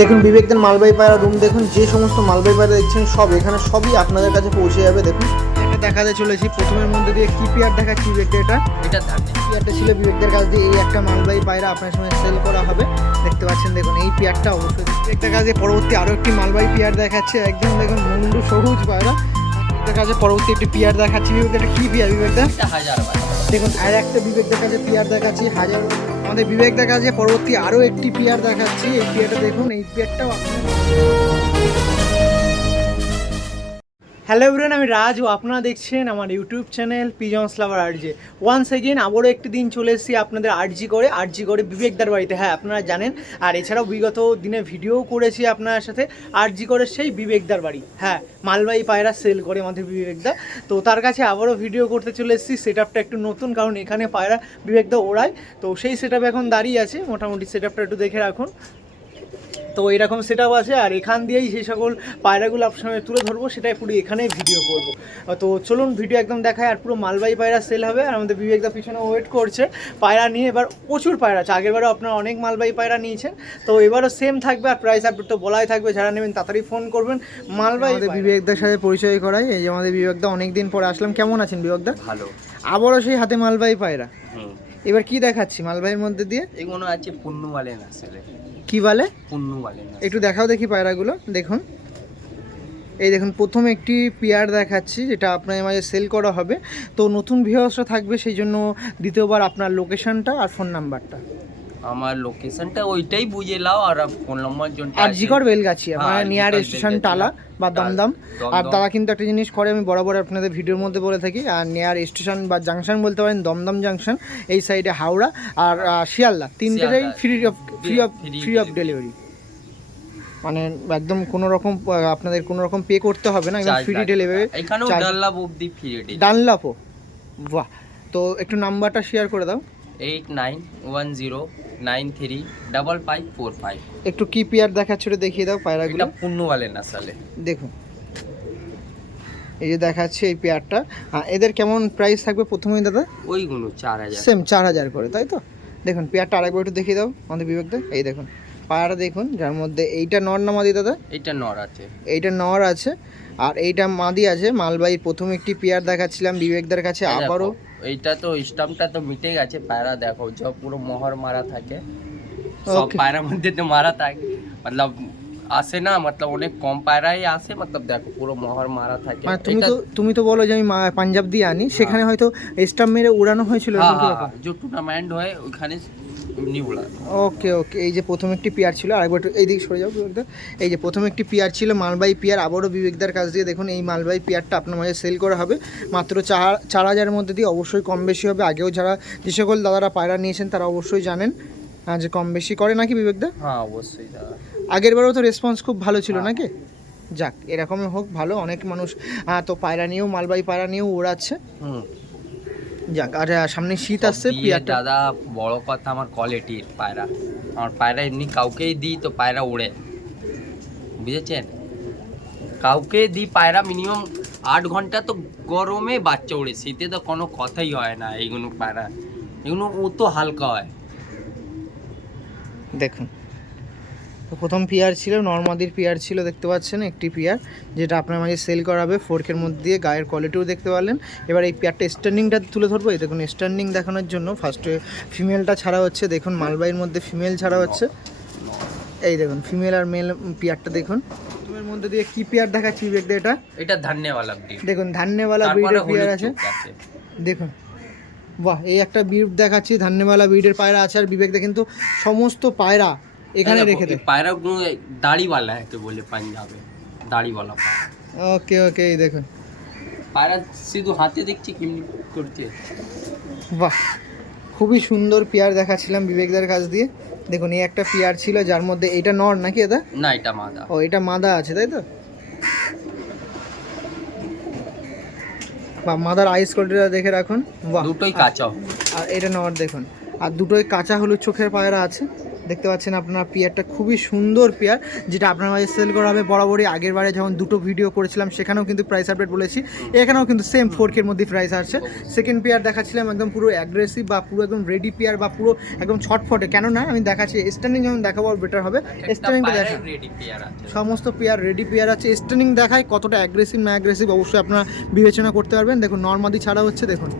দেখুন বিবেকদের মালবাহী পায়রা রুম দেখুন যে সমস্ত মালবাহী পায়রা দেখছেন সব এখানে সবই আপনাদের কাছে পৌঁছে যাবে দেখুন। এটা দেখাতে চলেছি প্রথমের মধ্যে দিয়ে কি পেয়ার দেখাচ্ছি বিবেকদের এটা? এটা পেয়ারটা ছিল বিবেকদের কাছ দিয়ে এই একটা মালবাহী পায়রা আপনার সঙ্গে সেল করা হবে। দেখতে পাচ্ছেন দেখুন এই পেয়ারটা অবশ্যই। বিবেকদের কাছে পরবর্তী আরও একটি মালবাহী পেয়ার দেখাচ্ছে একদম দেখুন মুন্ডু সবুজ পায়রা। বিবেকদের কাছে পরবর্তী একটি পেয়ার দেখাচ্ছি বিবেকদের কি পেয়ার বিবেকদের? হাজার দেখুন আর একটা বিবেকদের কাছে পিয়ার দেখাচ্ছি হাজার আমাদের বিবেক দেখা যে পরবর্তী আরও একটি পিয়ার দেখাচ্ছি। এই পিয়ারটা দেখুন এই পিয়ারটাও হ্যালো এভরিওয়ান আমি রাজ। ও আপনারা দেখছেন আমার YouTube channel pigeons lover RJ once again আবারও একটি দিন চলে এসেছি আপনাদের আরজি করে আরজি করে বিবেকদার বাড়িতে। হ্যাঁ আপনারা জানেন। আর এছাড়াও বিগত দিনে ভিডিও করেছি আপনার সাথে আরজি করে সেই বিবেকদার বাড়ি। হ্যাঁ মালবাহী পায়রা সেল করে আমাদের বিবেকদা তো তার কাছে আবারও ভিডিও করতে চলে এসেছি। সেট আপটা একটু নতুন, কারণ এখানে পায়রা বিবেকদা ওড়ায়। তো সেই সেট এখন দাঁড়িয়ে আছে। মোটামুটি সেট আপটা একটু দেখে রাখুন। তো এরকম সেট আছে আর এখান দিয়েই সেই সকল পায়রাগুলো আপনার সামনে তুলে ধরবো সেটাই পুরো এখানেই ভিডিও করব। তো চলুন ভিডিও একদম দেখায় আর পুরো মালবাহী পায়রা সেল হবে আর আমাদের বিবেকদা পিছনে ওয়েট করছে। পায়রা নিয়ে এবার প্রচুর পায়রা আছে আগেরবারও আপনারা অনেক মালবাহী পায়রা নিয়েছেন। তো এবারও সেম থাকবে আর প্রাইস আপডেট তো বলাই থাকবে যারা নেবেন তাড়াতাড়ি ফোন করবেন মালবাহী আমাদের বিবেকদার সাথে পরিচয় করাই এই যে আমাদের বিবেকদা অনেক দিন পরে আসলাম। কেমন আছেন বিবেকদা ভালো। আবারও সেই হাতে মালবাহী পায়রা। এবার কি দেখাচ্ছি মালবাহীর মধ্যে দিয়ে? এগুলো আছে পুন্নু বালে না আসলে কি বলে? বলে একটু দেখাও দেখি পায়রাগুলো দেখুন। এই দেখুন প্রথম একটি পেয়ার দেখাচ্ছি যেটা আপনার মাঝে সেল করা হবে। তো নতুন ভিউয়ার্সরা থাকবে সেই জন্য দ্বিতীয়বার আপনার লোকেশনটা আর ফোন নাম্বারটা আমার লোকেশনটা ওইটাই বুঝে লাও আর ফোন নম্বর জন্য আর জিকর বেলগাছি হ্যাঁ, আমার নিয়ার স্টেশন বেলগাছি। টালা বা দমদম। আর। তারা কিন্তু একটা জিনিস করে আমি বরাবর আপনাদের ভিডিওর মধ্যে বলে থাকি আর নিয়ার স্টেশন বা জাংশন বলতে পারেন দমদম জাংশন এই সাইডে হাওড়া আর শিয়ালদা। তিনটেই free of free of free of delivery মানে একদম কোনো রকম আপনাদের কোনো রকম পে করতে হবে না একদম ফ্রি ডেলিভারি এখানেও ডাল্লা অব্দি ফ্রি ডানলাপো বাহ। তো একটু নাম্বারটা শেয়ার করে দাও। Eight nine one zero nine three double five four five. একটু কি পেয়ার দেখাচ্ছে দেখিয়ে দাও পায়রাগুলো। এটা পুন্নু না আসলে দেখুন। এই যে দেখাচ্ছে এই পেয়ারটা এদের কেমন প্রাইস থাকবে প্রথমেই দাদা? ওইগুলো চার হাজার। সেম চার হাজার করে তাই তো? দেখুন পেয়ারটা আরেকবার একটু দেখিয়ে দাও আমাদের বিবেকদা এই দেখুন পায়রাটা দেখুন যার মধ্যে এইটা নর না মাদি দাদা? এটা নর আছে। এইটা নর আছে আর এইটা মাদি আছে মালবাহীর প্রথম একটি পেয়ার দেখাচ্ছিলাম বিবেকদার কাছে আবারও। এইটা তো স্টাম্পটা তো মিটে গেছে পায়রা দেখো যা পুরো মোহর মারা থাকে। সব পায়রা পায়রার মধ্যে তো মারা থাকে। মতলব আসে না মতলব অনেক কম পায়রাই আসে মতলব দেখো পুরো মোহর মারা থাকে। মানে তুমি তো তুমি তো বলো যে আমি পাঞ্জাব দিয়ে আনি সেখানে হয়তো স্টাম্প মেরে উড়ানো হয়েছিল হ্যাঁ এরকম কি হ্যাঁ? হ্যাঁ, যে টুর্নামেন্ট হয় ওখানে ওকে ওকে এই যে প্রথম একটি পিয়ার ছিল আরেকবার একটু এইদিকে সরে যাও বিবেকদা। এই যে প্রথম একটি পিয়ার ছিল মালবাহী পিয়ার আবারও বিবেকদার কাছ দিয়ে দেখুন এই মালবাহী পিয়ারটা আপনার মাঝে সেল করা হবে। মাত্র চার চার হাজারের মধ্যে দিয়ে অবশ্যই কম বেশি হবে। আগেও যারা যে সকল দাদারা পায়রা নিয়েছেন তারা অবশ্যই জানেন হ্যাঁ যে কম বেশি করে নাকি বিবেকদা? হ্যাঁ অবশ্যই দাদা। আগের বারও তো রেসপন্স খুব ভালো ছিল হ্যাঁ। নাকি? যাক এরকমই হোক ভালো অনেক মানুষ তো পায়রা নিয়েও মালবাহী পায়রা নিয়েও ওড়াচ্ছে। হুম। যাক আর সামনে শীত আসছে পিয়ারটা দাদা বড় কথা আমার কোয়ালিটির পায়রা। আমার পায়রা এমনি কাউকেই দিই তো পায়রা উড়ে। বুঝেছেন? কাউকে দিই পায়রা মিনিমাম আট ঘণ্টা তো গরমে বাচ্চা উড়ে। শীতে তো কোনো কথাই হয় না এইগুলো পায়রা। এগুলো ও তো হালকা হয়। দেখুন। তো প্রথম পিয়ার ছিল নর্মাদির পিয়ার ছিল দেখতে পাচ্ছেন একটি পিয়ার যেটা আপনার মাঝে সেল করাবে ফোর্কের মধ্যে দিয়ে গায়ের কোয়ালিটিও দেখতে পারলেন। এবার এই পেয়ারটা স্ট্যান্ডিংটা তুলে ধরবো এই দেখুন স্ট্যান্ডিং দেখানোর জন্য ফার্স্টে ফিমেলটা ছাড়া হচ্ছে দেখুন মালবাইয়ের মধ্যে ফিমেল ছাড়া হচ্ছে। এই দেখুন ফিমেল আর মেল পিয়ারটা দেখুন। মধ্যে দিয়ে কি পেয়ার দেখাচ্ছি এটা? এটা ধান্যওয়ালা ব্রিড দেখুন ধান্যওয়ালা ব্রিডের হলুদ পেয়ার আছে। দেখুন বাহ এই একটা বিড দেখাচ্ছি ধান্যওয়ালা ব্রিডের পায়রা আছে। আর বিবেক দা কিন্তু সমস্ত পায়রা এখানে রেখে দেয় পায়রাগুলো দাড়িওয়ালা একে বলে পাঞ্জাবে দাড়িওয়ালা পায়রা। ওকে ওকে এই দেখুন। পায়রা শুধু হাতে দেখছি কেমনি করছে? বাহ খুবই সুন্দর পেয়ার দেখাচ্ছিলাম বিবেকদার কাছ দিয়ে। দেখুন এই একটা পেয়ার ছিল যার মধ্যে এটা নর নাকি এটা? না এটা মাদা। ও এটা মাদা আছে তাই তো? বা মাদার আইস কোয়ালিটিটা দেখে রাখুন। বাহ দুটোই কাঁচা। আর এটা নর দেখুন। আর দুটোই কাঁচা হলুদ চোখের পায়রা আছে। দেখতে পাচ্ছেন আপনার পেয়ারটা খুবই সুন্দর পেয়ার যেটা আপনার মাঝে সেল করা হবে বরাবরই। আগের বারে যখন দুটো ভিডিও করেছিলাম সেখানেও কিন্তু প্রাইস আপডেট বলেছি। এখানেও কিন্তু সেম ফোর কের মধ্যে প্রাইস আসছে। সেকেন্ড পেয়ার দেখাচ্ছিলাম একদম পুরো অ্যাগ্রেসিভ বা পুরো একদম রেডি পেয়ার বা পুরো একদম ছটফটে। কেন না আমি দেখাচ্ছি স্ট্যান্ডিং যেমন দেখাবো বেটার হবে। স্ট্যান্ডিংটা দেখা রেডি পেয়ার সমস্ত পেয়ার রেডি পেয়ার আছে। স্ট্যান্ডিং দেখায় কতটা অ্যাগ্রেসিভ না অ্যাগ্রেসিভ অবশ্যই আপনারা বিবেচনা করতে পারবেন। দেখুন নর্মাদি ছাড়া হচ্ছে দেখুন।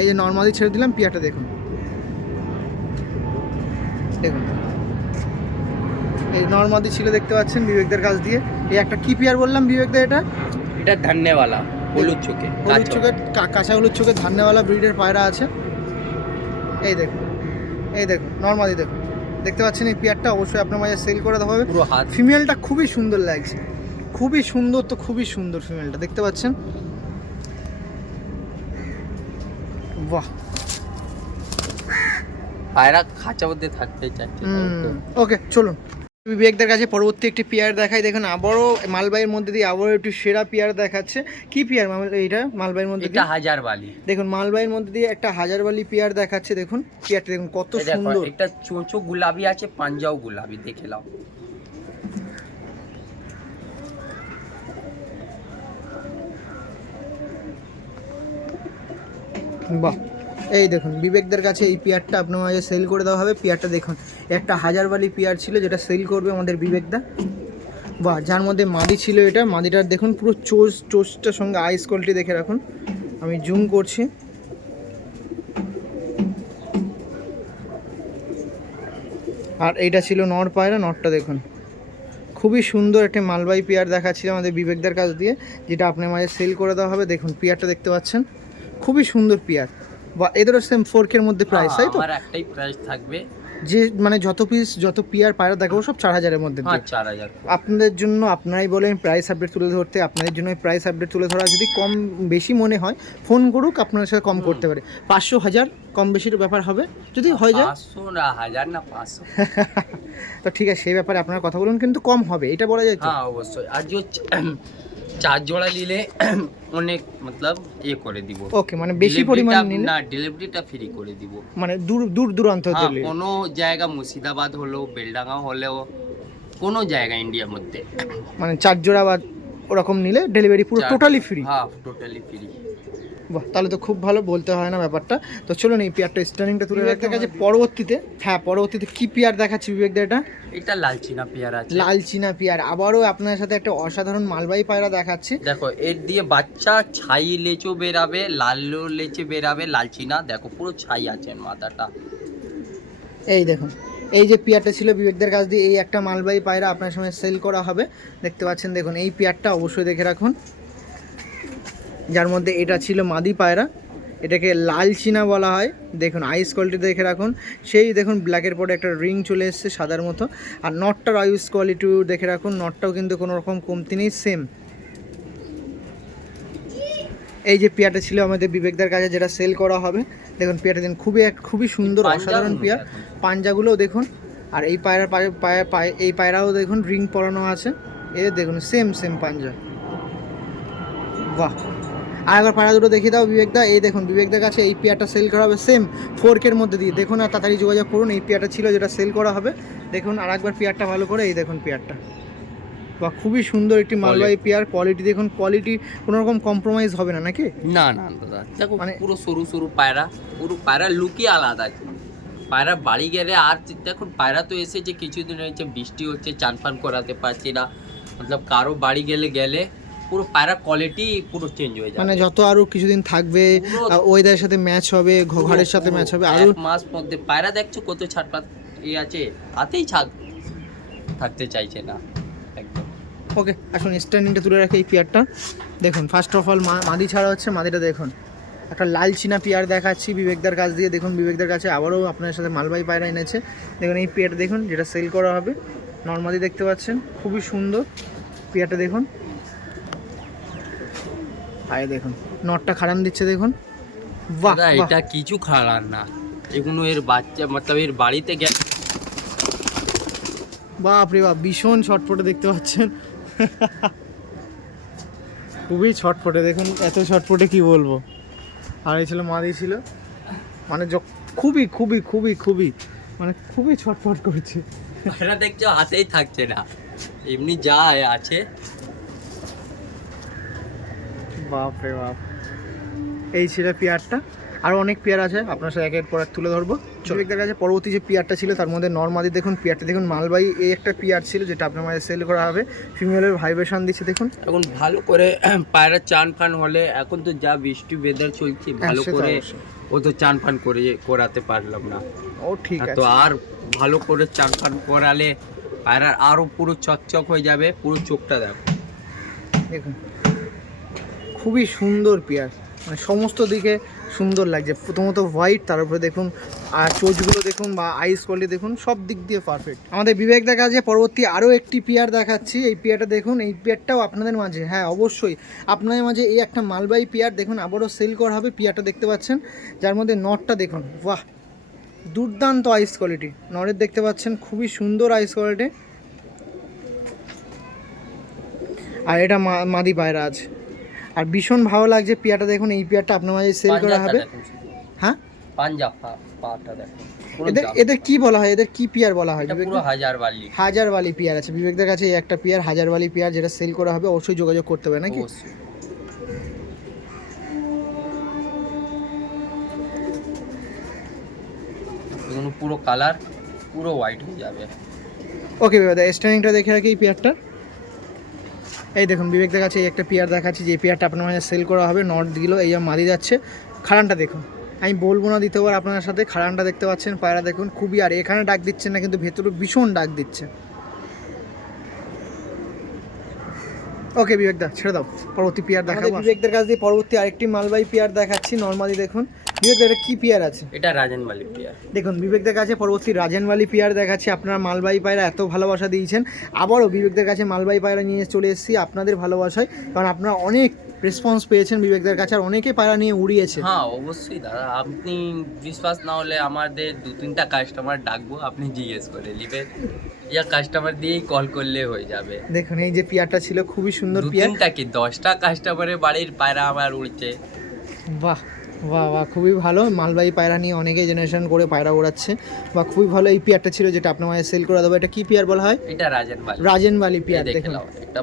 এই যে নর্মালি ছেড়ে দিলাম পেয়ারটা দেখুন। দেখুন। এই নর্মাদি ছিল দেখতে পাচ্ছেন বিবেকদের কাছ দিয়ে। এই একটা কি পেয়ার বললাম বিবেকদের এটা? এটা ধান্যওয়ালা হলুদ চোখে হলুদ চোখের কা- কাঁচা হলুদ চোখের ধান্যওয়ালা ব্রিডের পায়রা আছে। এই দেখুন এই দেখুন নর্মাদি দেখুন। দেখতে পাচ্ছেন এই পেয়ারটা অবশ্যই আপনার মাঝে সেল করে দেওয়া হবে। পুরো হাত। ফিমেলটা খুবই সুন্দর লাগছে। খুবই সুন্দর তো খুবই সুন্দর ফিমেলটা দেখতে পাচ্ছেন? বাহ পায়রা খাঁচা মধ্যে থাকতে চাইছে ওকে চলুন। বিবেকদের কাছে পরবর্তী একটি পেয়ার দেখাই। দেখুন আবারও মালবাইয়ের মধ্যে দিয়ে আবারও একটু সেরা পেয়ার দেখাচ্ছে। কি পেয়ার এইটা? মালবাইয়ের মধ্যে এটা দিয়ে? হাজার বালি দেখুন মালবাইয়ের মধ্যে দিয়ে একটা হাজারবালি পেয়ার দেখাচ্ছে। দেখুন পেয়ারটা দেখুন কত সুন্দর। একটা চোঁচো গুলাবি আছে পাঞ্জাও গুলাবি দেখে নাও। বাহ এই দেখুন, বিবেকদের কাছে এই পেয়ারটা আপনার মাঝে সেল করে দেওয়া হবে। পেয়ারটা দেখুন, একটা হাজারবালি পেয়ার ছিল যেটা সেল করবে আমাদের বিবেকদা। বাহ, যার মধ্যে মাদি ছিল এটা। মাদিটার দেখুন, পুরো চোষ চোষটার সঙ্গে আইস কোয়ালিটি দেখে রাখুন। আমি জুম করছি। আর এইটা ছিল নর পায়রা, নরটা দেখুন। খুবই সুন্দর একটা মালবাই পেয়ার দেখাচ্ছিল আমাদের বিবেকদের কাছ দিয়ে, যেটা আপনার মাঝে সেল করে দেওয়া হবে। দেখুন, পেয়ারটা দেখতে পাচ্ছেন। খুবই সুন্দর পেয়ার। বা এদেরও সেম ফোরকের মধ্যে প্রাইস তাই তো? আমার একটাই প্রাইস থাকবে। যে মানে যত পিস যত পিয়ার পায়রা দেখাবো সব চার হাজারের মধ্যে হ্যাঁ চার হাজার। আপনাদের জন্য আপনারাই বলেন প্রাইস আপডেট তুলে ধরতে আপনাদের জন্য প্রাইস আপডেট তুলে ধরা যদি কম বেশি মনে হয় ফোন করুক আপনার সাথে কম করতে পারে। পাঁচশো হাজার কম বেশির ব্যাপার হবে। যদি হয়ে যায় পাঁচশো না হাজার না পাঁচশো। তো ঠিক আছে সেই ব্যাপারে আপনারা কথা বলুন কিন্তু কম হবে এটা বলা যায় হ্যাঁ অবশ্যই। আর যে চার জোড়া নিলে অনেক মতলব ইয়ে করে দিব। ওকে মানে বেশি পরিমাণ নিলে? না ডেলিভারিটা ফ্রি করে দিব। মানে দূর দূর দূরান্ত হ্যাঁ দিলে? কোনো জায়গা মুর্শিদাবাদ হলো বেলডাঙ্গা হলেও কোনো জায়গা ইন্ডিয়ার মধ্যে। মানে চার জোড়া বা ওরকম নিলে ডেলিভারি পুরো টোটালি ফ্রি হ্যাঁ টোটালি ফ্রি বাহ তাহলে তো খুব ভালো বলতে হয় না ব্যাপারটা। তো চলুন এই পেয়ারটা স্টার্নিংটা তুলে রাখতে কাছে পরবর্তীতে হ্যাঁ পরবর্তীতে কি পেয়ার দেখাচ্ছি বিবেকদা এটা? এটা লালচিনা পেয়ার আছে। লাল চীনা পেয়ার। আবারও আপনার সাথে একটা অসাধারণ মালবাহী পায়রা দেখাচ্ছি। দেখো এর দিয়ে বাচ্চা ছাই লেচও বেরাবে লাল লেচে বেরাবে লালচিনা দেখো পুরো ছাই আছে মাথাটা। এই দেখুন এই যে পেয়ারটা ছিল বিবেকদের কাছ দিয়ে এই একটা মালবাহী পায়রা আপনার সঙ্গে সেল করা হবে। দেখতে পাচ্ছেন দেখুন এই পেয়ারটা অবশ্যই দেখে রাখুন। যার মধ্যে এটা ছিল মাদি পায়রা। এটাকে লাল চীনা বলা হয়। দেখুন আইস কোয়ালিটি দেখে রাখুন। সেই দেখুন ব্ল্যাকের পরে একটা রিং চলে এসছে সাদার মতো। আর নটটার আইস কোয়ালিটিও দেখে রাখুন নটটাও কিন্তু কোনো রকম কমতি নেই সেম এই যে পেয়ারটা ছিল আমাদের বিবেকদার কাছে যেটা সেল করা হবে। দেখুন পেয়ারটা দিন খুবই এক খুবই সুন্দর অসাধারণ পেয়ার। পাঞ্জাগুলোও দেখুন আর এই পায়রার পায়ে পায়ে পায়ে এই পায়রাও দেখুন রিং পরানো আছে। এ দেখুন সেম সেম পাঞ্জা বাহ! আর একবার পায়রা দুটো দেখিয়ে দাও বিবেকদা। এই দেখুন বিবেকদার কাছে এই পেয়ারটা সেল করা হবে সেম ফোরকের মধ্যে দিয়ে। দেখুন আর তাড়াতাড়ি যোগাযোগ করুন এই পেয়ারটা ছিল যেটা সেল করা হবে। দেখুন আর একবার পেয়ারটা ভালো করে এই দেখুন পেয়ারটা। বাহ খুবই সুন্দর একটি মালবাহী পেয়ার কোয়ালিটি দেখুন কোয়ালিটি কোনো রকম কম্প্রোমাইজ হবে না নাকি? না না দাদা দেখো মানে- পুরো সরু সরু পায়রা পুরো পায়রা লুকই আলাদা। পায়রা বাড়ি গেলে আর দেখুন পায়রা তো এসেছে কিছুদিন হয়েছে বৃষ্টি হচ্ছে চান ফান করাতে পারছি না। মতলব কারও বাড়ি গেলে গেলে পুরো পায়রা কোয়ালিটি পুরো চেঞ্জ হয়ে মানে যত আরও কিছুদিন থাকবে ওয়েদারের সাথে ম্যাচ হবে ঘরের সাথে ম্যাচ হবে আরও মাস মধ্যে। পায়রা দেখছ কত ছাটপাত ই আছে? হাতেই ছাক থাকতে চাইছে না একদম। ওকে এখন স্ট্যান্ডিংটা তুলে রাখি এই পেয়ারটা দেখুন ফার্স্ট অফ অল মাদি ছাড়া হচ্ছে মাদিটা দেখুন। একটা লাল চীনা পেয়ার দেখাচ্ছি বিবেকদার কাছ দিয়ে। দেখুন বিবেকদার কাছে আবারও আপনার সাথে মালবাহী পায়রা এনেছে। দেখুন এই পেয়ারটা দেখুন যেটা সেল করা হবে। নর্মালি দেখতে পাচ্ছেন খুবই সুন্দর। পেয়ারটা দেখুন। আয় দেখুন নটটা খারান দিচ্ছে দেখুন। বাহ এটা কিছু খারাপ না। এগুলো এর বাচ্চা মতলব এর বাড়িতে গেলে বাপ রে বাপ ভীষণ ছটফটে দেখতে পাচ্ছেন। খুবই ছটফটে দেখুন এত ছটফটে কি বলব। আর এই ছিল মাদি ছিল। মানে য- খুবই খুবই খুবই খুবই মানে খুবই ছটফট করছে। পায়রা দেখছ হাতেই থাকছে না। এমনি যায় আছে। বাপ রে বাপ। এই ছিল পেয়ারটা। আরও অনেক পেয়ার আছে আপনার সাথে একের পর এক তুলে ধরবো। চবিকদের কাছে পরবর্তী যে পেয়ারটা ছিল তার মধ্যে নর্মাদি দেখুন পেয়ারটা দেখুন মালবাই এই একটা পেয়ার ছিল যেটা আপনার মাঝে সেল করা হবে। ফিমেলের ভাইব্রেশন দিচ্ছে দেখুন। এখন ভালো করে পায়রা চান ফান হলে এখন তো যা বৃষ্টি ওয়েদার চলছে ভালো করে ও তো চান ফান করে করাতে পারলাম না। ও ঠিক আছে তো আর ভালো করে চান ফান করালে পায়রার আরও পুরো চকচক হয়ে যাবে পুরো চোখটা দেখো। দেখুন। খুবই সুন্দর পেয়ার। মানে সমস্ত দিকে সুন্দর লাগছে। প্রথমত হোয়াইট, তার তারপরে দেখুন, আর চোচগুলো দেখুন বা আইস কোয়ালিটি দেখুন, সব দিক দিয়ে পারফেক্ট আমাদের বিবেক দেখা যে পরবর্তী আরও একটি পেয়ার দেখাচ্ছি। এই পেয়ারটা দেখুন, এই পেয়ারটাও আপনাদের মাঝে। হ্যাঁ অবশ্যই। আপনাদের মাঝে এই একটা মালবাই পেয়ার, দেখুন, আবারও সেল করা হবে পেয়ারটা দেখতে পাচ্ছেন। যার মধ্যে নটটা দেখুন, বাহ! দুর্দান্ত আইস কোয়ালিটি। নরের দেখতে পাচ্ছেন, খুবই সুন্দর আইস কোয়ালিটি। আর এটা মাদি পায়রা আছে। আর ভীষণ ভালো লাগছে পেয়ারটা দেখুন এই পেয়ারটা আপনার মাঝে সেল করা হবে। হ্যাঁ? পাঞ্জাব পাটা দেখো পুরো এদের এদের কি বলা হয়? এদের কি পেয়ার বলা হয়? পুরো হাজার বালি হাজারওয়ালি পেয়ার আছে। বিবেকদের কাছে এই একটা পেয়ার হাজারওয়ালি পেয়ার যেটা সেল করা হবে অবশ্যই যোগাযোগ করতে হবে নাকি। পুরো কালার পুরো হোয়াইট হয়ে যাবে। ওকে বিবেক স্ট্যান্ডিংটা দেখে রাখি এই পেয়ারটার। এই দেখুন বিবেকদের কাছে এই একটা পেয়ার দেখাচ্ছি যে পেয়ারটা আপনার মাঝে সেল করা হবে নট দিল এই যে মাদি যাচ্ছে। খাড়ানটা দেখুন আমি বলব না দিতে পার আপনার সাথে খাড়ানটা দেখতে পাচ্ছেন পায়রা দেখুন খুবই আর এখানে ডাক দিচ্ছেন না কিন্তু ভেতরে ভীষণ ডাক দিচ্ছে। ওকে বিবেকদা ছেড়ে দাও পরবর্তী পেয়ার দেখাবো। বিবেকদের কাছ দিয়ে পরবর্তী আরেকটি মালবাই পেয়ার দেখাচ্ছি নর্মালি দেখুন। বিবেকদা এটা কি পেয়ার আছে? এটা রাজেন বালি পেয়ার দেখুন বিবেকদের কাছে পরবর্তী রাজেনওয়ালি পেয়ার দেখাচ্ছি। আপনারা মালবাই পায়রা এত ভালোবাসা দিয়েছেন। আবারও বিবেকদের কাছে মালবাই পায়রা নিয়ে চলে এসেছি আপনাদের ভালোবাসায়। কারণ আপনারা অনেক রেসপন্স পেয়েছেন বিবেকদের কাছে আর অনেকে পায়রা নিয়ে উড়িয়েছে। হ্যাঁ অবশ্যই দাদা। আপনি বিশ্বাস না হলে আমাদের দু তিনটা কাস্টমার ডাকবো আপনি জিজ্ঞেস করে নেবেন ইয়া কাস্টমার দিয়েই কল করলে হয়ে যাবে। দেখুন এই যে পেয়ারটা ছিল খুবই সুন্দর দু কি? দশটা কাস্টমারের বাড়ির পায়রা আমার উড়ছে। বাহ! বাহ বাহ খুবই ভালো। মালবাহী পায়রা নিয়ে অনেকে জেনারেশন করে পায়রা ওড়াচ্ছে। বা খুবই ভালো এই পেয়ারটা ছিল যেটা আপনার মাঝে সেল করে দেবো। এটা কি পেয়ার বলা হয়? এটা রাজেন বালি রাজেনওয়ালি এই পেয়ার দেখে নাও এটা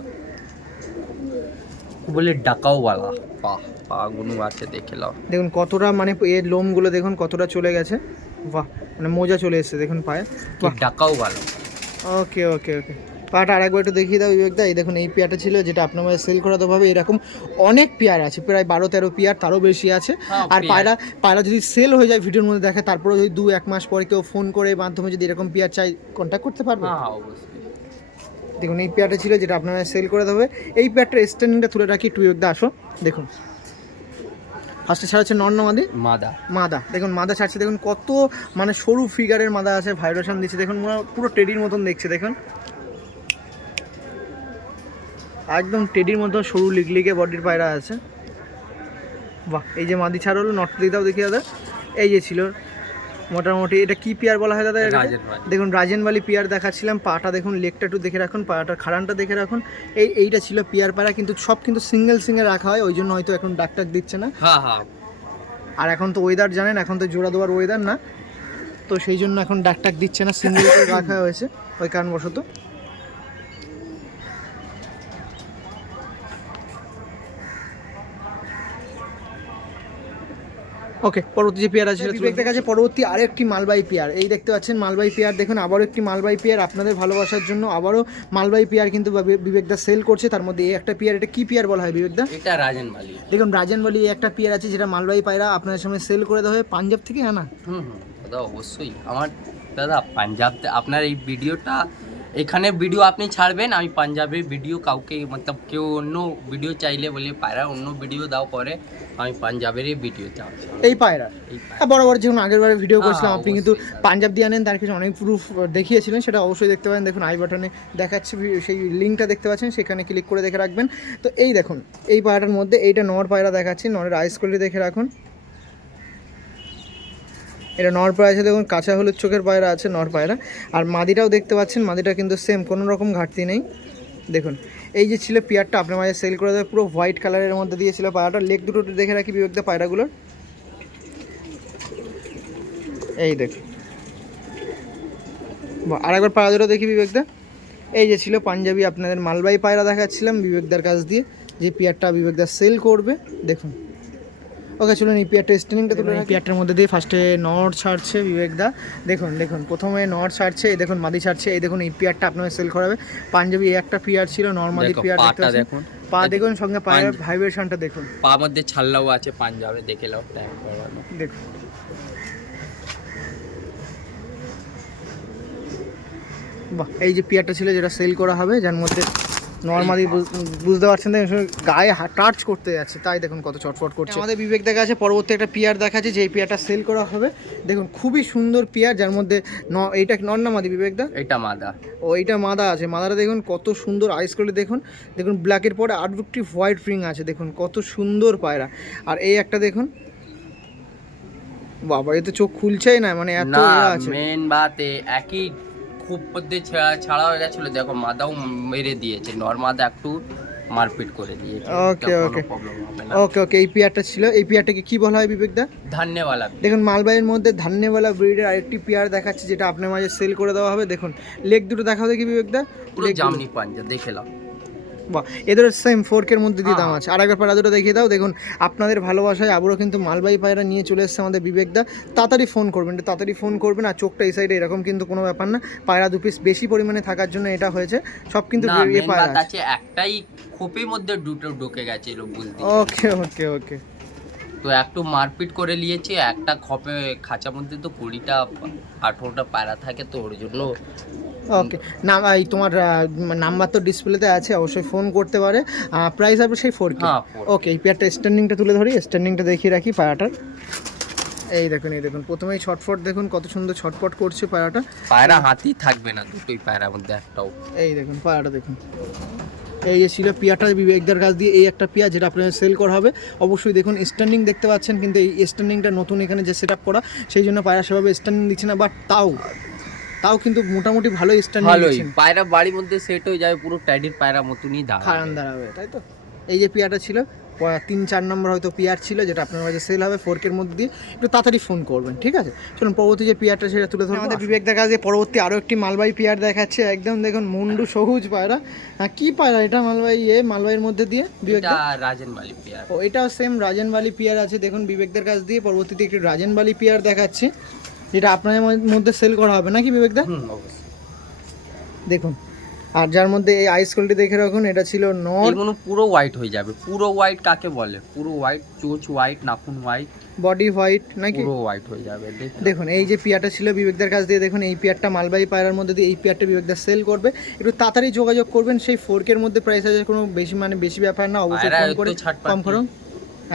বলে ডাকাওয়ালা পা পা গুনু আছে দেখে নাও। দেখুন কতটা মানে এর লোমগুলো দেখুন কতটা চলে গেছে। বাহ মানে মোজা চলে এসেছে দেখুন পায়ে। ডাকাওয়ালা ওকে ওকে ওকে পাটা আরেকবার একটু দেখিয়ে দাও বিবেকদা এই দেখুন এই পেয়ারটা ছিল যেটা আপনার সেল করা হবে। এরকম অনেক পেয়ার আছে প্রায় বারো তেরো পেয়ার তারও বেশি আছে। হ্যাঁ, আর পায়রা। পায়রা যদি সেল হয়ে যায় ভিডিওর মধ্যে দেখে তারপরে যদি দু এক মাস পরে কেউ ফোন করে মাধ্যমে যদি এরকম পেয়ার চাই কন্ট্যাক্ট করতে পারবে? হ্যাঁ দেখুন এই পেয়ারটা ছিল যেটা আপনার সেল করে দেবে এই পেয়ারটার স্ট্যান্ডিংটা তুলে রাখি একটু বিবেকদা আসো। দেখুন। ফার্স্টে ছাড়াচ্ছে নর্নমাদি মাদা? মাদা। দেখুন মাদা ছাড়ছে। দেখুন কত মানে সরু ফিগারের মাদা আছে ভাইব্রেশন দিচ্ছে। দেখুন পুরো- পুরো টেডির মতন দেখছে দেখুন। একদম টেডির মতন সরু লিগলিগে বডির পায়রা আছে। বাহ এই যে মাদি ছাড় হলো নট দিয়ে দাও দেখি দাদা। এই যে ছিল। মোটামুটি এটা কি পিয়ার বলা হয় দাদা দেখুন রাজেনবালি পিয়ার দেখাচ্ছিলাম পাটা দেখুন লেগটা একটু দেখে রাখুন পাটার খাড়ানটা দেখে রাখুন। এই এইটা ছিল পিয়ার পাড়া কিন্তু সব কিন্তু সিঙ্গেল সিঙ্গেল রাখা হয় ওই জন্য হয়তো এখন ডাক টাক দিচ্ছে না। হ্যাঁ হ্যাঁ। আর এখন তো ওয়েদার জানেন এখন তো জোড়া দেওয়ার ওয়েদার না। তো সেই জন্য এখন ডাক টাক দিচ্ছে না সিঙ্গেল করে রাখা হয়েছে ওই কারণবশত। ওকে পরবর্তী যে পেয়ার আছে বিবেকদের কাছে পরবর্তী আরেকটি মালবাই পেয়ার এই দেখতে পাচ্ছেন মালবাই পেয়ার দেখুন আবারও একটি মালবাই পেয়ার আপনাদের ভালোবাসার জন্য আবারও মালবাই পেয়ার কিন্তু বিবেকদা সেল করছে। তার মধ্যে এই একটা পেয়ার এটা কি পেয়ার বলা হয় বিবেকদা এটা রাজেন বালি দেখুন রাজেন বলি একটা পেয়ার আছে যেটা মালবাই পায়রা আপনাদের সামনে সেল করে দেওয়া হয়। পাঞ্জাব থেকে আনা হুম হুম দাদা অবশ্যই। আমার দাদা পাঞ্জাব আপনার এই ভিডিওটা এখানে ভিডিও আপনি ছাড়বেন আমি পাঞ্জাবের ভিডিও কাউকে মতলব কেউ অন্য ভিডিও চাইলে বলে পায়রা অন্য ভিডিও দাও করে আমি পাঞ্জাবেরই ভিডিও চাই এই পায়রা? এই বড় হ্যাঁ, যখন আগের বারে ভিডিও হ্যাঁ, করছিলাম আপনি কিন্তু পাঞ্জাব দিয়ে আনেন তার কিছু অনেক প্রুফ দেখিয়েছিলেন সেটা অবশ্যই দেখতে পারেন। দেখুন আই বাটনে দেখাচ্ছে সেই লিঙ্কটা দেখতে পাচ্ছেন সেখানে ক্লিক করে দেখে রাখবেন। তো এই দেখুন এই পায়রাটার মধ্যে এইটা নর পায়রা দেখাচ্ছি নরের আইস কোয়ালিটি দেখে রাখুন। এটা নর পায়রা আছে, দেখুন, কাঁচা হলুদ চোখের পায়রা আছে, নর পায়রা। আর মাদিটাও দেখতে পাচ্ছেন, মাদিটা কিন্তু সেম কোনো রকম ঘাটতি নেই। দেখুন, এই যে ছিল পেয়ারটা, আপনার মাঝে সেল করে দেবে, পুরো হোয়াইট কালারের মধ্যে দিয়েছিল পায়রাটা। লেগ দুটো দেখে রাখি বিবেকদা পায়রাগুলোর। এই দেখুন। আর একবার পায়রা দুটো দেখি বিবেকদা। এই যে ছিল পাঞ্জাবি, আপনাদের মালবাই পায়রা দেখাচ্ছিলাম বিবেকদার কাছ দিয়ে, যে পেয়ারটা বিবেকদা সেল করবে। দেখুন। ওকে চলুন এই পেয়ারটা স্টেনিংটা তুলে এই পেয়ারটার মধ্যে দিয়ে ফার্স্টে নট ছাড়ছে বিবেকদা দেখুন দেখুন প্রথমে নট ছাড়ছে এই দেখুন মাদি ছাড়ছে এই দেখুন এই পেয়ারটা আপনাদের সেল করাবে। পাঞ্জাবি এই একটা পেয়ার ছিল নর্মালি দেখো পেয়ার দেখতে দেখুন। পা দেখুন সঙ্গে পায়ের ভাইব্রেশনটা দেখুন। পা মধ্যে ছাল্লাও আছে পাঞ্জাবে দেখে করানো দেখুন। বাহ এই যে পিয়ারটা ছিল যেটা সেল করা হবে যার মধ্যে নর্মালি বুঝতে পারছেন দেখুন গায়ে টাচ করতে যাচ্ছে তাই দেখুন কত চটপট করছে। আমাদের বিবেক দেখা আছে পরবর্তী একটা পেয়ার দেখাচ্ছে যে এই পেয়ারটা সেল করা হবে। দেখুন খুবই সুন্দর পেয়ার যার মধ্যে ন এইটা নর না মাদি বিবেকদা এটা মাদা। ও এইটা মাদা আছে। মাদাটা দেখুন কত সুন্দর আইস করে দেখুন। দেখুন ব্ল্যাকের পরে আট দুটি হোয়াইট রিং আছে দেখুন কত সুন্দর পায়রা। আর এই একটা দেখুন। বাবা এ তো চোখ খুলছেই না মানে এত না আছে। মেন বাত একই মধ্যে ছা- ছাড়া হয়ে গেছিল দেখো মাদাও মেরে দিয়েছে। নর্মাদা একটু মারপিট করে দিয়েছে। ওকে ওকে। ওকে ওকে এই পিয়ারটা ছিল। এই পেয়ারটাকে কি বলা হয় বিবেকদা? ধান্যওয়ালা দেখুন মালবাইয়ের মধ্যে ধান্যওয়ালা ব্রিডের আরেকটি পেয়ার দেখাচ্ছে যেটা আপনার মাঝে সেল করে দেওয়া হবে। দেখুন লেগ দুটো দেখাও দেখি বিবেকদা। পুরো জামনি পাঞ্জা দেখে নাও। বাহ এদের সেম ফোর্কের মধ্যে দিয়ে দাম হ্যাঁ। আছে। আর একবার পায়রা দুটো দেখিয়ে দাও দেখুন আপনাদের ভালোবাসায় আবারও কিন্তু মালবাহী পায়রা নিয়ে চলে এসেছে আমাদের বিবেকদা তাড়াতাড়ি ফোন করবেন তাড়াতাড়ি ফোন করবেন আর চোখটা এই সাইডে এরকম কিন্তু কোনো ব্যাপার না। পায়রা দু পিস বেশি পরিমাণে থাকার জন্য এটা হয়েছে সব কিন্তু একটাই খোপের মধ্যে দুটো ঢুকে গেছিল বলতে ওকে ওকে ওকে তো একটু মারপিট করে নিয়েছে একটা খপে খাঁচার মধ্যে তো কুড়িটা আঠেরোটা পায়রা থাকে তো ওর জন্য। ওকে না এই তোমার নাম্বার তো ডিসপ্লেতে আছে অবশ্যই ফোন করতে পারে। প্রাইস হবে সেই ফোর কে হ্যাঁ ওকে এই পেয়ারটা স্ট্যান্ডিংটা তুলে ধরি স্ট্যান্ডিংটা দেখিয়ে রাখি পায়রাটার। এই দেখুন এই দেখুন প্রথমেই ছটফট দেখুন কত সুন্দর ছটফট করছে পায়রাটা। পায়রা হাতি থাকবে না দুটোই পায়রার মধ্যে একটাও। এই দেখুন পায়রাটা দেখুন। এই যে ছিল পিয়াটা বিবেকদার কাছ দিয়ে এই একটা পিয়া যেটা আপনাদের সেল করা হবে। অবশ্যই দেখুন স্ট্যান্ডিং দেখতে পাচ্ছেন কিন্তু এই স্ট্যান্ডিংটা নতুন এখানে যে সেট করা সেই জন্য পায়রা সেভাবে স্ট্যান্ডিং দিচ্ছে না বাট তাও তাও কিন্তু মোটামুটি ভালো স্ট্যান্ডিং ভালোই। পায়রা বাড়ির মধ্যে সেট হয়ে যাবে পুরো ট্যাডির পায়রা মতনই দাঁড়াবে। দাঁড়াবে তাই তো? এই যে পিয়াটা ছিল তিন চার নম্বর হয়তো পিয়ার ছিল যেটা আপনার কাছে সেল হবে ফোরকের মধ্যে দিয়ে একটু তাড়াতাড়ি ফোন করবেন ঠিক আছে? চলুন পরবর্তী যে পিয়ারটা সেটা তুলে ধরুন আমাদের বিবেক দেখা যে পরবর্তী আরও একটি মালবাই পিয়ার দেখাচ্ছে। একদম দেখুন মুন্ডু সবুজ পায়রা। হ্যাঁ কী পায়রা এটা মালবাই এ মালবাইয়ের মধ্যে দিয়ে বিবেক এটা রাজেন বালি পেয়ার ও এটাও সেম রাজনবালি পিয়ার আছে। দেখুন বিবেকদের কাছ দিয়ে পরবর্তীতে একটি রাজনবালি পিয়ার দেখাচ্ছি। যেটা আপনাদের মধ্যে- সেল করা হবে নাকি বিবেকদা হুম দেখুন আর যার মধ্যে এই আইস কোয়ালিটি দেখে রাখুন এটা ছিল নর এগুলো পুরো হোয়াইট হয়ে যাবে। পুরো হোয়াইট কাকে বলে? পুরো হোয়াইট চোচ হোয়াইট নাখুন হোয়াইট বডি হোয়াইট নাকি? পুরো হোয়াইট হয়ে যাবে দেখুন এই যে পিয়ারটা ছিল বিবেকদার কাছ দিয়ে দেখুন এই পিয়ারটা মালবাহী পায়রার মধ্যে দিয়ে এই পিয়ারটা বিবেকদার সেল করবে। একটু তাড়াতাড়ি যোগাযোগ করবেন সেই ফোরকের মধ্যে প্রাইস আছে কোনো বেশি মানে বেশি ব্যাপার না অবশ্যই ফোন করে কম করুন।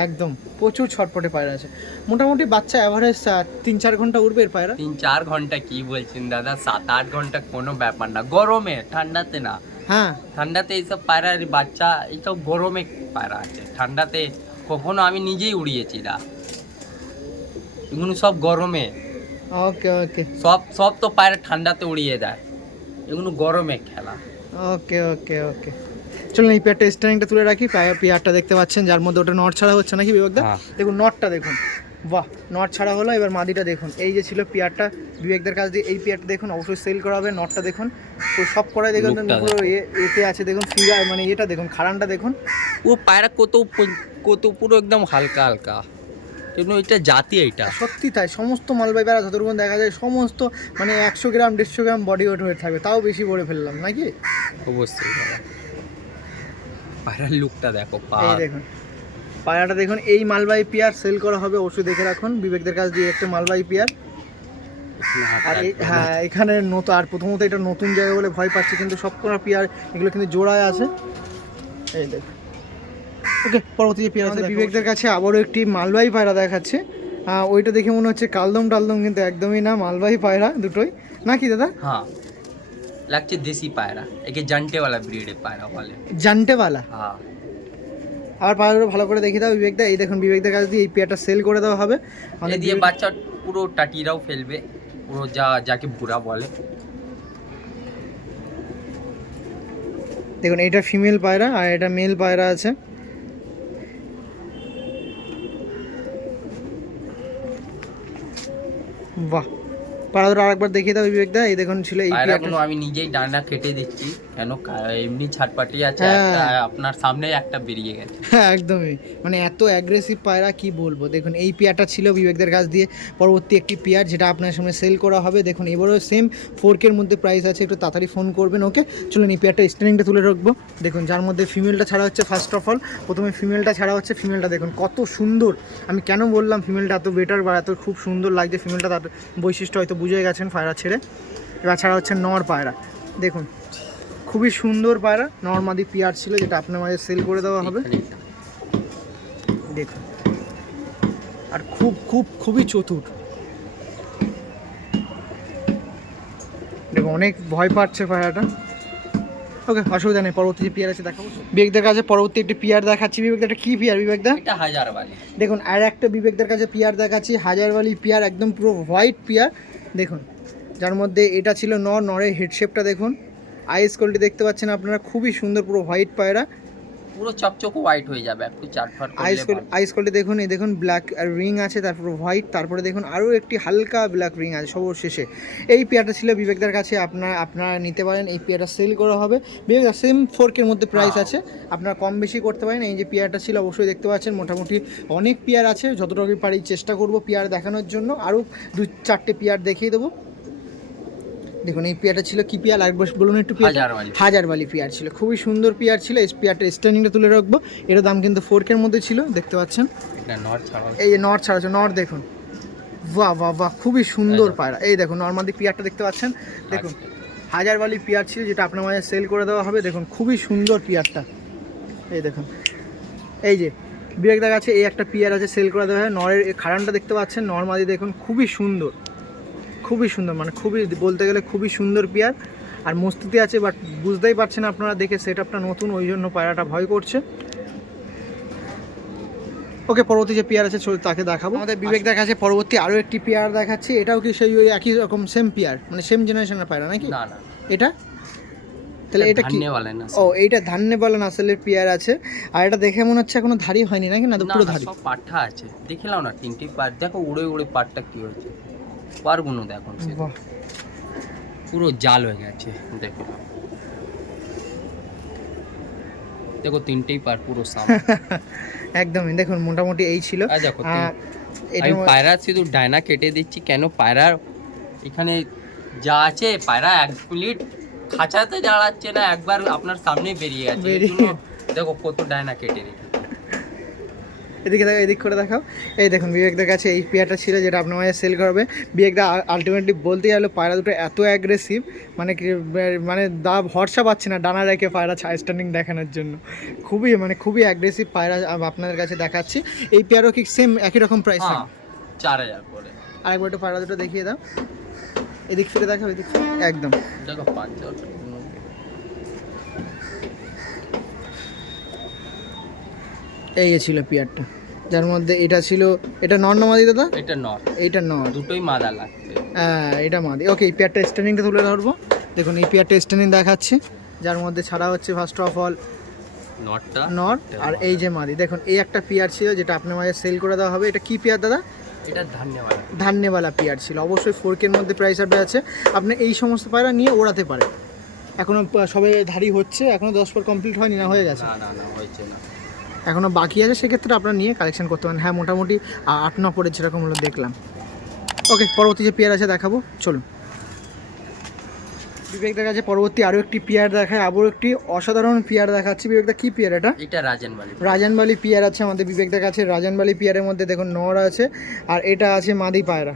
একদম প্রচুর ছটপটে পায়রা আছে। মোটামুটি বাচ্চা অ্যাভারেজ তিন চার ঘণ্টা উঠবে এর পায়রা? তিন চার ঘণ্টা কি বলছেন দাদা? সাত আট ঘণ্টা কোনো ব্যাপার না। গরমে ঠান্ডাতে না। হ্যাঁ। ঠান্ডাতে এইসব পায়রার বাচ্চা এইসব গরমে পায়রা আছে। ঠান্ডাতে কখনো আমি নিজেই উড়িয়েছি না। এগুলো সব গরমে। ওকে ওকে। সব সব তো পায়রা ঠান্ডাতে উড়িয়ে দেয়। এগুলো গরমে খেলা। ওকে ওকে ওকে। চলুন এই পেয়ারটা স্ট্যান্ডিংটা তুলে রাখি। পায়ে- পেয়ারটা দেখতে পাচ্ছেন যার মধ্যে ওটা নট ছাড়া হচ্ছে নাকি বিবেকদা? হ্যাঁ। দেখুন নটটা দেখুন। বাহ নট ছাড়া হলো এবার মাদিটা দেখুন। এই যে ছিল পেয়ারটা বিবেকদের কাছ দিয়ে এই পেয়ারটা দেখুন অবশ্যই সেল করা হবে নটটা দেখুন। তো সব করাই দেখুন পুরো এতে আছে দেখুন ফিগার মানে এটা দেখুন খারানটা দেখুন। ও পায়রা কত কত পুরো একদম হালকা হালকা। এটা জাতি এটা সত্যি তাই সমস্ত মালবাই বেড়া যতটুকু দেখা যায় সমস্ত মানে একশো গ্রাম দেড়শো গ্রাম বডি ওয়েট হয়ে থাকবে তাও বেশি বলে ফেললাম নাকি? অবশ্যই। পায়রার লুকটা দেখো এই দেখুন। পায়রাটা দেখুন এই মালবাই পিয়ার সেল করা হবে অবশ্যই দেখে রাখুন। বিবেকদের কাছ দিয়ে একটা মালবাই পিয়ার। আর হ্যাঁ এখানে নতুন আর প্রথমত এটা নতুন জায়গা বলে ভয় পাচ্ছে কিন্তু সব কটা পিয়ার এগুলো কিন্তু জোড়ায় আছে। এই দেখ ওকে পরবর্তী যে পিয়ার আছে বিবেকদের কাছে আবারও একটি মালবাহী পায়রা দেখাচ্ছে। ওইটা দেখে মনে হচ্ছে কালদম টালদম কিন্তু একদমই না মালবাহী পায়রা দুটোই। নাকি দাদা? হ্যাঁ লাগছে দেশি পায়রা। একে জান্টেওয়ালা ব্রিডের পায়রা বলে। জানটেওয়ালা? হ্যাঁ। আবার পায়রাগুলো ভালো করে দেখে দাও বিবেকদা। এই দেখুন বিবেকদের কাছ দিয়ে এই পেয়ারটা সেল করে দেওয়া হবে। আমাদের দিয়ে বাচ্চা পুরো টাটিরাও ফেলবে। পুরো যা যাকে বুড়া বলে। দেখুন এইটা ফিমেল পায়রা আর এটা মেল পায়রা আছে। বাহ। পাড়া দুটো আরেকবার দেখিয়ে দাও বিবেকদা এই দেখুন ছিল এই পায়রা আমি নিজেই ডান্ডা কেটে দিচ্ছি। কেন? এমনি ছাটপাটি আছে হ্যাঁ। একটা আপনার সামনে একটা বেরিয়ে গেছে। হ্যাঁ একদমই। মানে এত অ্যাগ্রেসিভ পায়রা কি বলব? দেখুন এই পেয়ারটা ছিল বিবেকদের কাছ দিয়ে। পরবর্তী একটি পেয়ার যেটা আপনার সামনে সেল করা হবে। দেখুন এবারও সেম ফোরকের মধ্যে প্রাইস আছে। একটু তাড়াতাড়ি ফোন করবেন ওকে চলুন এই পেয়ারটা স্ট্যান্ডিংটা তুলে রাখব। দেখুন যার মধ্যে ফিমেলটা ছাড়া হচ্ছে ফার্স্ট অফ অল প্রথমে ফিমেলটা ছাড়া হচ্ছে ফিমেলটা দেখুন কত সুন্দর। আমি কেন বললাম ফিমেলটা এত বেটার বা এত খুব সুন্দর লাগছে ফিমেলটা তার বৈশিষ্ট্য হয়তো বুঝে গেছেন পায়রা ছেড়ে। এবার ছাড়া হচ্ছে নর পায়রা। দেখুন খুবই সুন্দর পায়রা। নর্মাদি পিয়ার ছিল যেটা আপনার মাঝে সেল করে দেওয়া হবে। দেখুন। আর খুব খুব খুবই চতুর। দেখো অনেক ভয় পাচ্ছে পায়রাটা। ওকে অসুবিধা নেই পরবর্তী যে পিয়ার আছে দেখাবো। বিবেকদের কাছে পরবর্তী একটি পিয়ার দেখাচ্ছি। বিবেকদা এটা কি পিয়ার বিবেকদা? এটা হাজার বালি দেখুন আর একটা বিবেকদের কাছে পিয়ার দেখাচ্ছি। হাজারবালি পিয়ার একদম পুরো হোয়াইট পিয়ার। দেখুন, যার মধ্যে এটা ছিল নর, নরের হেডশেপটা দেখুন। আইস কোয়ালিটি দেখতে পাচ্ছেন আপনারা, খুবই সুন্দর পুরো হোয়াইট পায়রা। পুরো চকচক হোয়াইট হয়ে যাবে একটু আইস করলে আইস কোয়ালিটি দেখুন এই দেখুন ব্ল্যাক রিং আছে তারপরে হোয়াইট তারপরে দেখুন আরও একটি হালকা ব্ল্যাক রিং আছে সবার শেষে এই পেয়ারটা ছিল বিবেকদার কাছে আপনারা আপনারা নিতে পারেন এই পেয়ারটা সেল করা হবে। বিবেকদা সেম ফোরকের মধ্যে প্রাইস হ্যাঁ। আছে আপনারা কম বেশি করতে পারেন এই যে পেয়ারটা ছিল অবশ্যই দেখতে পাচ্ছেন মোটামুটি অনেক পেয়ার আছে যতটুকু পারি চেষ্টা করব পেয়ার দেখানোর জন্য আরও দু চারটে পেয়ার দেখিয়ে দেবো। দেখুন এই পেয়ারটা ছিল কি পেয়ার? আর বলুন একটু পেয়ার। হাজার বালি। পেয়ার ছিল। খুবই সুন্দর পেয়ার ছিল। এই পেয়ারটা স্ট্যান্ডিংটা তুলে রাখব। এর দাম কিন্তু ফোরকের মধ্যে ছিল দেখতে পাচ্ছেন। এই যে নর ছাড়া আছে নর দেখুন। বাহ বাহ বাহ খুবই সুন্দর পায়রা। এই দেখুন নর্মাদি পেয়ারটা দেখতে পাচ্ছেন? দেখুন হাজার বালি পেয়ার ছিল যেটা আপনার মাঝে সেল করে দেওয়া হবে। দেখুন খুবই সুন্দর পেয়ারটা। এই দেখুন। এই যে বিবেকদার কাছে এই একটা পেয়ার আছে সেল করে দেওয়া হয়। নরের এই খাড়ানটা দেখতে পাচ্ছেন? নর্মাদি দেখুন খুবই সুন্দর। খুবই সুন্দর মানে খুবই বলতে গেলে খুবই সুন্দর পেয়ার। আর মস্তিতে আছে বাট বুঝতেই পারছেন আপনারা দেখে সেট আপটা নতুন ওই জন্য পায়রাটা ভয় করছে। ওকে পরবর্তী যে পেয়ার আছে তাকে দেখাবো। আমাদের বিবেক দেখাচ্ছে পরবর্তী আরও একটি পেয়ার দেখাচ্ছি। এটাও কি সেই ওই একই রকম সেম পেয়ার? মানে সেম জেনারেশনের পায়রা নাকি? না না। এটা? তাহলে এটা কি? ও এইটা ধান্যে বলেন আসলের পেয়ার আছে। আর এটা দেখে মনে হচ্ছে এখনও ধারি হয়নি নাকি? না পুরো ধারি সব পাঠা আছে। দেখলাম না তিনটি পাট দেখো উড়ে উড়ে পাটটা কি হয়েছে। দেখুন পুরো জাল হয়ে গেছে দেখো। তিনটেই পার পুরো সামনে একদমই দেখুন মোটামুটি এই ছিল। দেখো আমি পায়রা শুধু ডায়না কেটে দিচ্ছি। কেন পায়রার এখানে যা আছে পায়রা এক মিনিট খাঁচাতে দাঁড়াচ্ছে না একবার আপনার সামনে বেরিয়ে জন্য দেখো কত ডায়না কেটে রেখেছে এদিকে দেখো এদিক করে দেখাও। এই দেখুন বিবেকদের কাছে এই পেয়ারটা ছিল যেটা আপনার মাঝে সেল করবে। বিবেকদা আলটিমেটলি বলতে গেলো পায়রা দুটো এত অ্যাগ্রেসিভ মানে কি মানে দা ভরসা পাচ্ছে না ডানা রেখে পায়রা স্ট্যান্ডিং দেখানোর জন্য। খুবই মানে খুবই অ্যাগ্রেসিভ পায়রা আপনাদের কাছে দেখাচ্ছি। এই পেয়ারও কি সেম একই রকম প্রাইস হ্যাঁ চার হাজার করে। আরেকবার একটু পায়রা দুটো দেখিয়ে দাও। এদিক ফিরে দেখাও এদিক। একদম। দেখো পাঁচ হাজার এই ছিল পিয়ারটা। যার মধ্যে এটা ছিল এটা নর নমাদি দাদা? এটা নর। এইটা নর। দুটোই মাদা লাগবে হ্যাঁ এটা মাদি। ওকে এই পেয়ারটা স্ট্যান্ডিংটা তুলে ধরবো। দেখুন এই পেয়ারটা স্ট্যান্ডিং দেখাচ্ছি। যার মধ্যে ছাড়া হচ্ছে ফার্স্ট অফ অল নটটা নর আর এই যে মাদি। দেখুন এই একটা পেয়ার ছিল যেটা আপনার মাঝে সেল করে দেওয়া হবে। এটা কি পেয়ার দাদা? এটা ধন্যবাদ ধান্যবালা পেয়ার ছিল। অবশ্যই ফোরকের মধ্যে প্রাইস আপডেট আছে। আপনি এই সমস্ত পায়রা নিয়ে ওড়াতে পারেন। এখনও সবে ধারি হচ্ছে। এখনও দশ পর কমপ্লিট হয়নি না হয়ে গেছে। না না না হয়েছে না। এখনও বাকি আছে সেক্ষেত্রে আপনারা নিয়ে কালেকশন করতে পারেন। হ্যাঁ মোটামুটি আট ন পরে যেরকম হলো দেখলাম। ওকে পরবর্তী যে পেয়ার আছে দেখাবো চলুন। বিবেকদার কাছে পরবর্তী আরও একটি পেয়ার দেখায় আবারও একটি অসাধারণ পেয়ার দেখাচ্ছি। বিবেকদা কী পেয়ার এটা? এটা রাজনবালি রাজানবালি পিয়ার আছে আমাদের বিবেকদার কাছে রাজানবালি পিয়ারের মধ্যে দেখুন নর আছে আর এটা আছে মাদি পায়রা।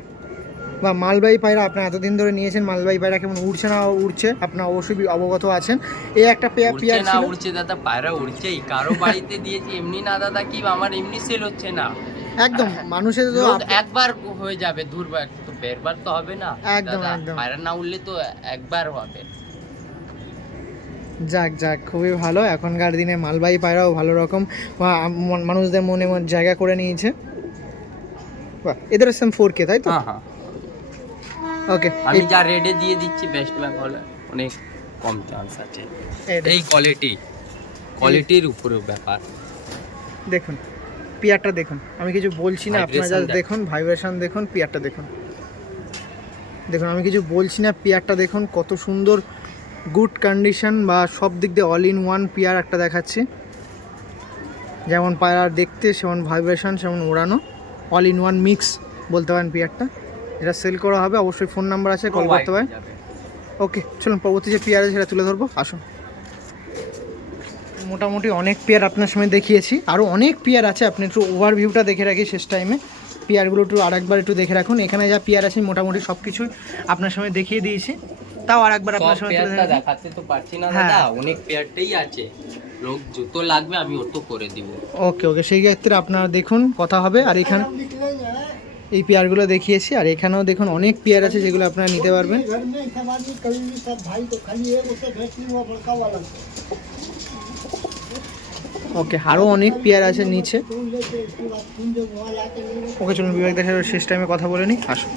বা মালবাহী পায়রা আপনার এতদিন ধরে নিয়েছেন মালবাহী পায়রা কেমন উড়ছে না উড়ছে আপনার অবশ্যই অবগত আছেন। এই একটা পেয়ার পেয়ার না ছিল। উড়ছে দাদা পায়রা উড়ছেই। কারও বাড়িতে দিয়েছি এমনি না দাদা কি আমার এমনি সেল হচ্ছে না। একদম মানুষের তো একবার হয়ে যাবে দুর্বার তো বেরবার তো হবে না। একদম, একদম। পায়রা না উঠলে তো একবার হবে। যাক যাক খুবই ভালো। এখনকার দিনে মালবাহী পায়রাও ভালো রকম। মানুষদের মনে মনে জায়গা করে নিয়েছে। বাহ এদের সেম ফোর কে তাই তো? হ্যাঁ হ্যাঁ। ওকে আমি যা রেডে দিয়ে দিচ্ছি ওয়েস্ট বেঙ্গলে অনেক কম চান্স আছে। এই কোয়ালিটি কোয়ালিটির উপরে ব্যাপার। দেখুন পিয়ারটা দেখুন। আমি কিছু বলছি না আপনারা জাস্ট দেখুন ভাইব্রেশন দেখুন পিয়ারটা দেখুন। দেখুন আমি কিছু বলছি না পেয়ারটা দেখুন কত সুন্দর গুড কন্ডিশন বা সব দিক দিয়ে অল ইন ওয়ান পেয়ার একটা দেখাচ্ছি। যেমন পায়রার দেখতে সেমন ভাইব্রেশন সেমন ওড়ানো। অল ইন ওয়ান মিক্স বলতে পারেন পেয়ারটা এটা সেল করা হবে অবশ্যই ফোন নাম্বার আছে কল করতে পারেন। ওকে চলুন পরবর্তী যে পেয়ার আছে সেটা তুলে ধরবো। আসুন। মোটামুটি অনেক পেয়ার আপনার সামনে দেখিয়েছি। আরও অনেক পেয়ার আছে আপনি একটু ওভারভিউটা দেখে রাখি শেষ টাইমে পেয়ারগুলো একটু আরেকবার একটু দেখে রাখুন। এখানে যা পেয়ার আছে মোটামুটি সব কিছুই আপনার সামনে দেখিয়ে দিয়েছি। তাও আরেকবার আপনার সামনে তুলে রাখি। দেখাতে তো পারছি না হ্যাঁ। দাদা অনেক পেয়ারটাই আছে। লোক যত লাগবে আমি অত করে দিব। ওকে ওকে সেই ক্ষেত্রে আপনারা দেখুন কথা হবে। আর এখানে এই পেয়ারগুলো দেখিয়েছি। আর এখানেও দেখুন অনেক পেয়ার আছে যেগুলো আপনারা নিতে পারবেন। ওকে আরও অনেক পেয়ার আছে নিচে। ওকে, চলুন বিবেক দেখার শেষ টাইমে কথা বলে নিই। আসুন।